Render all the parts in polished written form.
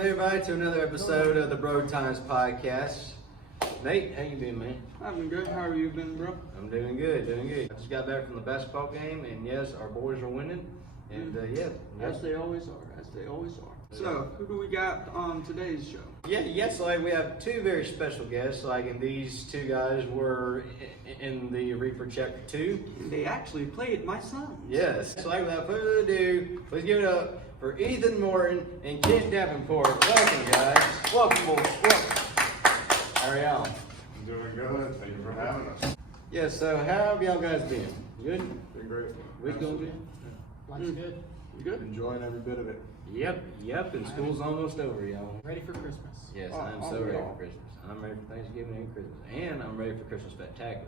Welcome everybody to another episode of the Bro Times Podcast. Nate, how you been, man? I've been good. How have you been, bro? I'm doing good, doing good. I just got back from the basketball game, and yes, our boys are winning. And As they always are, as they always are. So, who do we got on today's show? Yes, like we have two very special guests. And these two guys were in the Reaper Chapter 2. They actually played my son. Yes. So without further ado, let's give it up for Ethan Morton and Kent Davenport. Welcome, guys. Welcome, boys. Welcome. How are y'all? I'm doing good. Thank you for having us. Yes, so how have y'all guys been? Good? Been great. Week going good? Life's good. You good? Enjoying every bit of it. Yep, and school's almost over, y'all. Ready for Christmas. Yes, Oh, I'm so oh, ready yeah. for Christmas. I'm ready for Thanksgiving and Christmas. And I'm ready for Christmas Spectacular.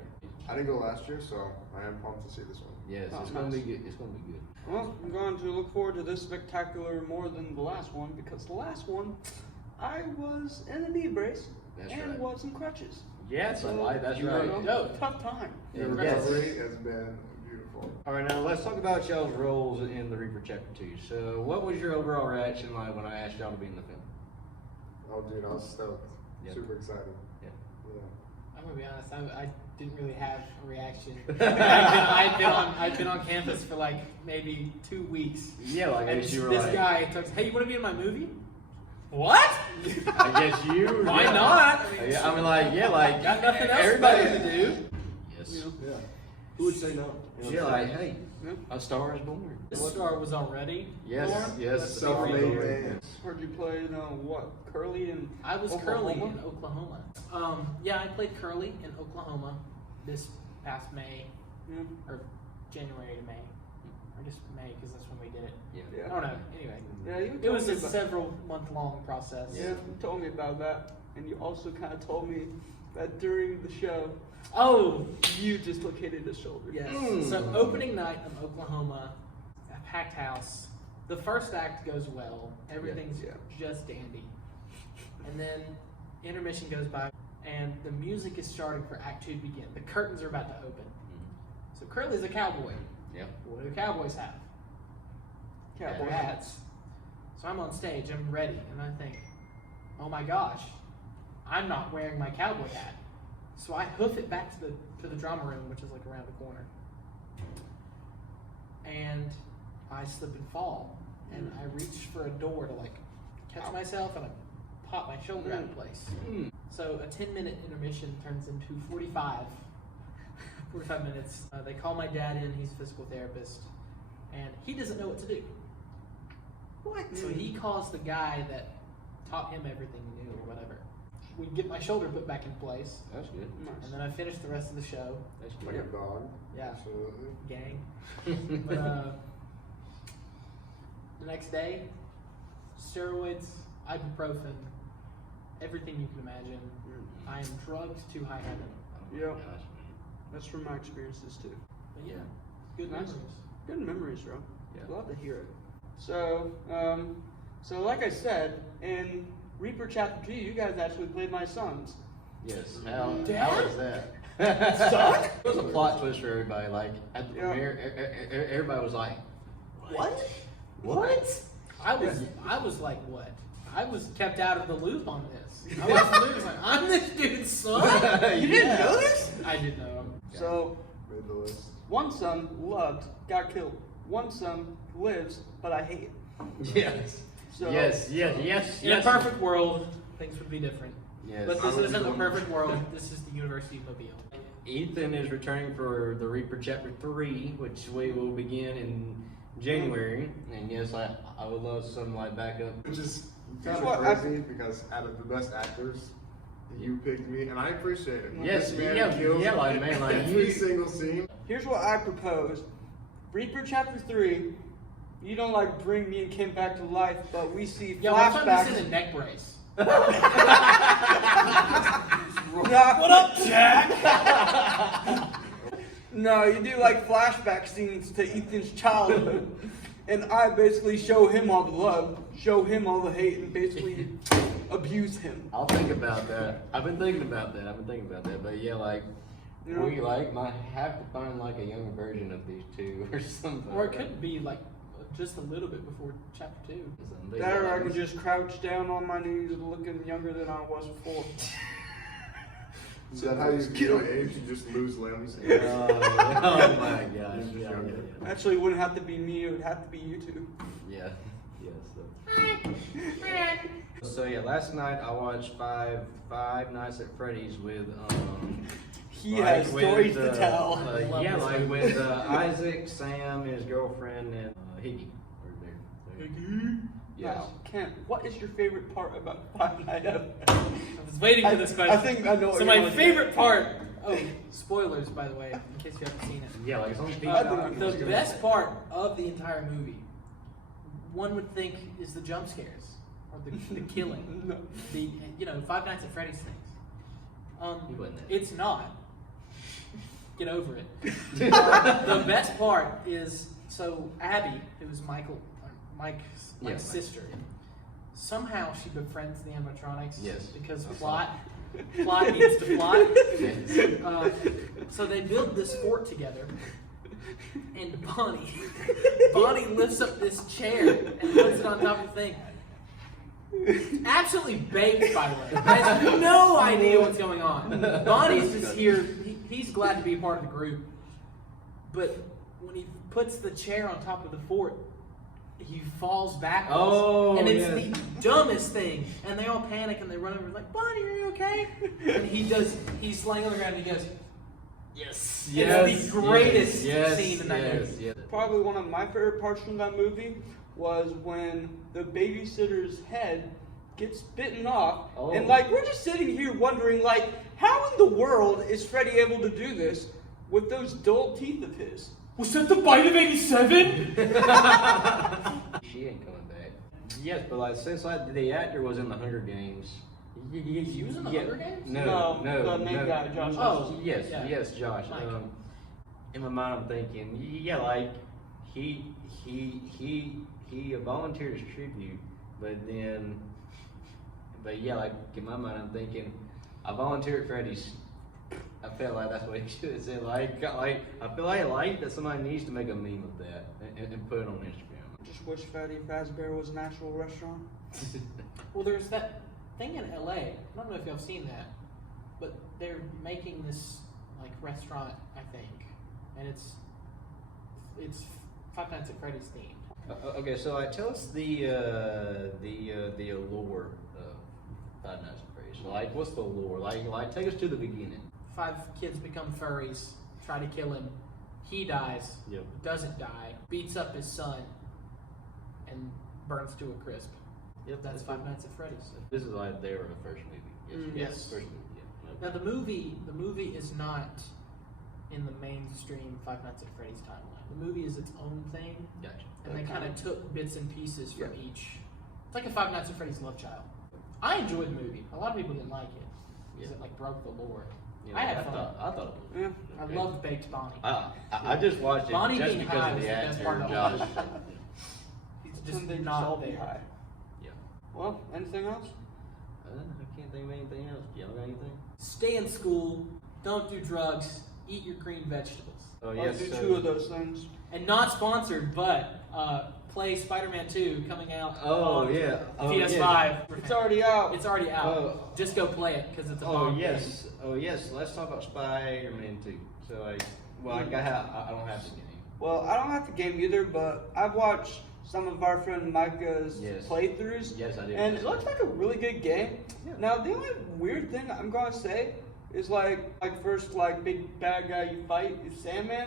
I didn't go last year, so I am pumped to see this one. Yes, Oh, it's gonna nice. be good. It's gonna be good. Well, I'm going to look forward to this spectacular more than the last one because the last one, I was in a knee brace That's and right. was in crutches. Yes, So, that's you right. know, No. tough time. Your Yes. recovery has been beautiful. All right, now let's talk about y'all's roles in the Reaper Chapter 2. So, what was your overall reaction like when I asked y'all to be in the film? Oh, dude, I was stoked. Yep. Super excited. Yeah. I'm gonna be honest. I didn't really have a reaction. I'd been on campus for like maybe 2 weeks. Yeah, like I And guess you were this like, guy talks, "Hey, you want to be in my movie?" What? I guess you. Why yeah. not? Yeah, I mean, like Got nothing else everybody better to do. Yes. You know? Yeah. Who would say no? Yeah, like, hey, Yeah. a star is born. The star was already Yes, born. yes. Self-made man. Heard you played, what, Curly and I was Oklahoma? Curly in Oklahoma. Yeah, I played Curly in Oklahoma this past May, Yeah. or January to May. Or just May, because that's when we did it. Yeah. I don't know. Anyway, Yeah, you it was told a me about- several month long process. Yeah, you told me about that, and you also kind of told me that during the show, Oh, you dislocated a shoulder. yes. Mm. So opening night in Oklahoma, a packed house. The first act goes well. Everything's Yeah. just dandy. And then intermission goes by, and the music is starting for Act 2 to begin. The curtains are about to open. So Curly's a cowboy. Yep. What do cowboys have? Cowboy Their hats. So I'm on stage, I'm ready, and I think, oh my gosh, I'm not wearing my cowboy hat. So I hoof it back to the drama room, which is like around the corner. And I slip and fall. And I reach for a door to like catch myself, and I pop my shoulder out of place. Mm. So a 10-minute intermission turns into 45 minutes. They call my dad in, he's a physical therapist, and he doesn't know what to do. What? So he calls the guy that taught him everything he knew or whatever. We get my shoulder put back in place, That's good. Nice. and then I finish the rest of the show. That's Like good. a dog. Yeah. Absolutely. Gang. But the next day, steroids, ibuprofen, everything you can imagine. I am drugged to high heaven. Yeah. Gosh. That's from my experiences too. But yeah, good Nice. memories. Good memories, bro. Yeah. Love to hear it. So, like I said, in Reaper Chapter 2, you guys actually played my sons. Yes. How Dad? was that? Son? It was a plot twist for everybody. Like at the Yeah. premiere, everybody was like, What? "What?" I was like, what? I was kept out of the loop on this. I was like, I'm this dude's son? You didn't know this? I did know him. So, Made the list. one son loved, got killed. One son lives, but I hate. Yes. So, Yes. In a perfect world, things would be different. Yes. But I this would isn't be the one- perfect world. This is the University of Mobile. Ethan is returning for the Reaper Chapter 3, which we will begin in January. And yes, I would love some like backup. Which is Here's kind what of I- crazy because out of the best actors, you picked me, and I appreciate it. Yes, This man yeah, kills yeah, like, man, like, every you- single scene. Here's what I propose. Reaper Chapter 3, you don't like bring me and Kim back to life, but we see Yeah, what time flashbacks. this in a neck brace? What up, Jack? No, you do like flashback scenes to Ethan's childhood. And I basically show him all the love, show him all the hate, and basically abuse him. I'll think about that. I've been thinking about that. But yeah, like You know? we like might have to find like a younger version of these two or something. Or it could be like just a little bit before chapter 2. That or I could just crouch down on my knees looking younger than I was before. Is that how you age? You just lose limbs? Oh my gosh. Just Yeah, younger. yeah, Actually, it wouldn't have to be me, it would have to be you two. yeah. So yeah, last night I watched Five Nights at Freddy's with He like has with, stories to tell. yeah, like with Isaac, Sam, his girlfriend, and Higgy. Right there. Yes. Now, Kent, what is your favorite part about Five Nights at I was waiting for this question. I think I know what So you're my gonna say. favorite part. Oh, spoilers, by the way, in case you haven't seen it. Yeah, like it's on The best part of the entire movie, one would think, is the jump scares or the killing. No. The Five Nights at Freddy's things. He wasn't there. It's not. Get over it. The best part is Abby, who was Mike's Yes. sister. Somehow she befriends the animatronics. Yes. Because That's plot needs to plot. Yes. So they build this fort together, and Bonnie lifts up this chair and puts it on top of the thing. Absolutely baked, by the way. Has no idea what's going on. Bonnie's just here. He's glad to be a part of the group. But when he puts the chair on top of the fort, he falls backwards. Oh, and it's yes. the dumbest thing. And they all panic and they run over like, Bonnie, are you okay? And he's laying on the ground and he goes, yes. It's the greatest scene in that movie. Yes. Probably one of my favorite parts from that movie was when the babysitter's head gets bitten off. Oh. And like, we're just sitting here wondering, like, how in the world is Freddy able to do this with those dull teeth of his? Was that the bite of 87? She ain't coming back. Yes, but like since the actor was in the Hunger Games. He was in the Hunger Games? No, the main guy, Josh. Oh, yes, yeah. yes, Josh. Mike. In my mind, I'm thinking, yeah, like he volunteered his tribute, but yeah, like in my mind, I'm thinking, I volunteered at Freddy's. I felt like that's what he should have said. Like I feel like that somebody needs to make a meme of that and put it on Instagram. Just wish Freddy Fazbear was an actual restaurant. Well, there's that thing in LA. I don't know if y'all have seen that, but they're making this like restaurant, I think, and it's Five Nights at Freddy's themed. Okay, so tell us the allure of Five Nights at Freddy's. Like, what's the allure? Like, take us to the beginning. 5 kids become furries, try to kill him. He dies, Yep. doesn't die, beats up his son, and burns to a crisp. Yep, That's Five Nights at Freddy's. This is like they were the first movie. Yes. First movie. Yeah. Now the movie is not in the mainstream Five Nights at Freddy's timeline. The movie is its own thing, Gotcha. and they kind of took bits and pieces from Yeah. each. It's like a Five Nights at Freddy's love child. I enjoyed the movie. A lot of people didn't like it because Yeah. it like broke the lore. Yeah, I had fun. I thought it was. Yeah. I loved Baked Bonnie. I just watched it Bonnie just being because high of was the the best actor, part of the Josh. whole He's just Couldn't they just not all be there. high? Yeah. Well, anything else? I can't think of anything else. Y'all got anything? Stay in school. Don't do drugs. Eat your green vegetables. Oh I'll yes. do so- 2 of those things. And not sponsored, but play Spider-Man 2 coming out Oh on yeah. Oh, PS5. It's already out. It's already out. Oh. Just go play it because it's a Oh bomb yes. Oh yes. Let's talk about Spider-Man 2. So like, well, I don't have the game. Well, I don't have the game either, but I've watched some of our friend Micah's Yes. playthroughs. Yes, I did. And it looks like a really good game. Yeah. Now, the only weird thing I'm gonna say is like first big bad guy you fight is Sandman,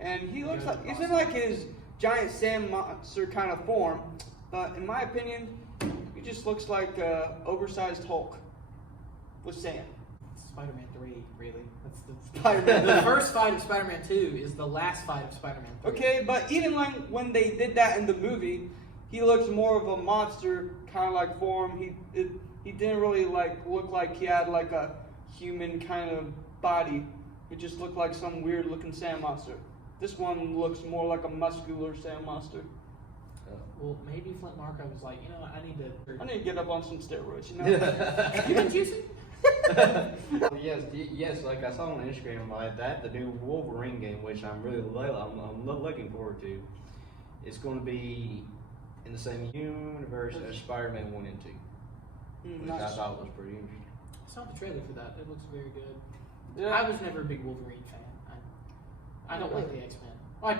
and he looks like he's in like his giant sand monster kind of form, but in my opinion, he just looks like a oversized Hulk with sand. Spider-Man 3, really. That's the Spider-Man. The first fight of Spider-Man 2 is the last fight of Spider-Man 3. Okay, but even like when they did that in the movie, he looks more of a monster kind of like form. He didn't really look like he had like a human kind of body. It just looked like some weird looking sand monster. This one looks more like a muscular sand monster. Well, maybe Flint Marko was like, I need to. I need to get up on some steroids, you know? You been juicing? Yes. Like I saw on Instagram, like that the new Wolverine game, which I'm really I'm looking forward to. it's going to be in the same universe as Spider-Man 1 and 2, which I Nice. thought was pretty interesting. I saw the trailer for that. It looks very good. Yeah. I was never a big Wolverine fan. I don't like the X-Men. Well,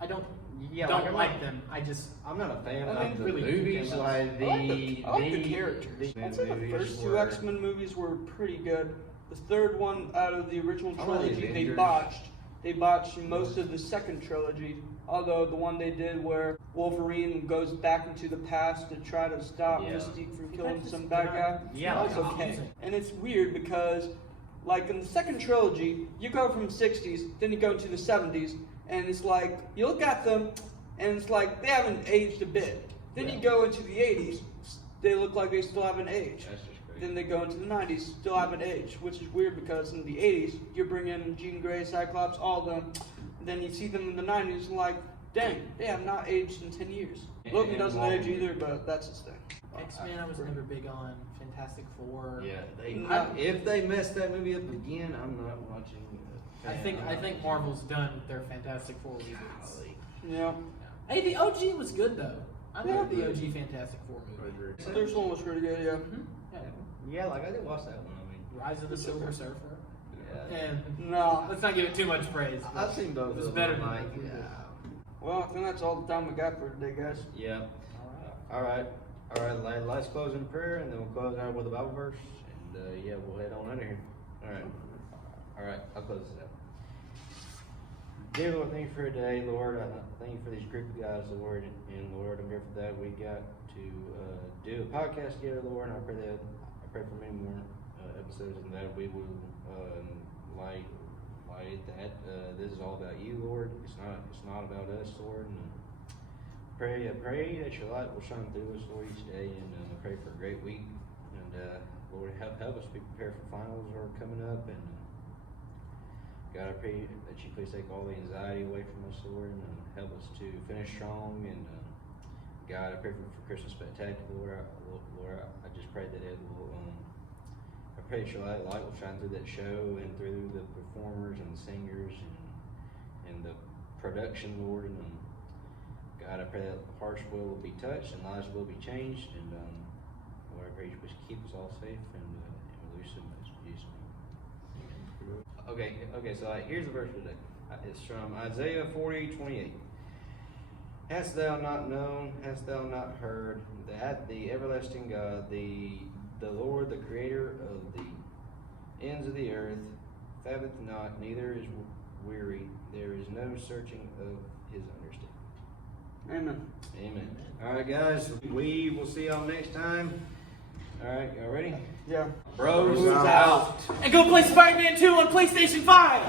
I don't Yeah, don't I'm like not- them. I just I'm not a fan I mean, of the really, movies, I like the I like the characters. the I'd say the movies first two were- X-Men movies were pretty good. The third one out of the original I like the trilogy they Avengers. botched. They botched most of the second trilogy. Although the one they did where Wolverine goes back into the past to try to stop Yeah. Mystique from killing That's some just bad not- guy, Yeah, that was like, okay. confusing. And it's weird because, like in the second trilogy, you go from 60s, then you go into the 70s, and it's like you look at them, and it's like they haven't aged a bit. Then you go into the 80s, they look like they still haven't aged. That's just crazy. Then they go into the 90s, still haven't aged, which is weird because in the 80s, you're bringing Jean Grey, Cyclops, all of them. And then you see them in the 90s, and like, dang, they have not aged in 10 years. Logan And doesn't Wolverine. age either, but that's his thing. X-Men. I was never big on. Fantastic Four. Yeah, No. if they mess that movie up again, I'm not watching it. I think Marvel's done with their Fantastic Four reboots. Golly. Yeah. Hey, the OG was good though. I Yeah. love the OG Fantastic Four I movie. agree. The first one was pretty good, yeah. Yeah. Yeah, like I did watch that one. I mean, Rise of the Silver Surfer. yeah. And No. let's not give it too much praise. but I've seen both. It was of better them. than Like, the yeah. Well, I think that's all the time we got for today, guys. Yeah. All right. Let's close in prayer, and then we'll close out with a Bible verse, and yeah, we'll head on out of here. All right. I'll close this out. Dear Lord, thank you for today, Lord. I thank you for these group of guys, Lord, and Lord, I'm grateful that we got to do a podcast together, Lord. And I pray for many more episodes, and that we will like that. This is all about you, Lord. It's not about us, Lord. And I pray that your light will shine through us, Lord, each day, and I pray for a great week. And Lord, help us be prepared for finals that are coming up, and God, I pray that you please take all the anxiety away from us, Lord, and help us to finish strong. And God, I pray for Christmas Spectacular, Lord. I just pray that it will. I pray that your light will shine through that show and through the performers and the singers and the production, Lord. And God, I pray that hearts will be touched and lives will be changed. And Lord, I pray you please keep us all safe and release them as Jesus' name. Okay, so here's the verse today. It's from Isaiah 40:28. Hast thou not known, hast thou not heard, that the everlasting God, the Lord, the creator of the ends of the earth, fathometh not, neither is weary, there is no searching of his understanding. Amen. Amen. Alright guys, we will see y'all next time. Alright, y'all ready? Yeah. Bros out. And go play Spider-Man 2 on PlayStation 5!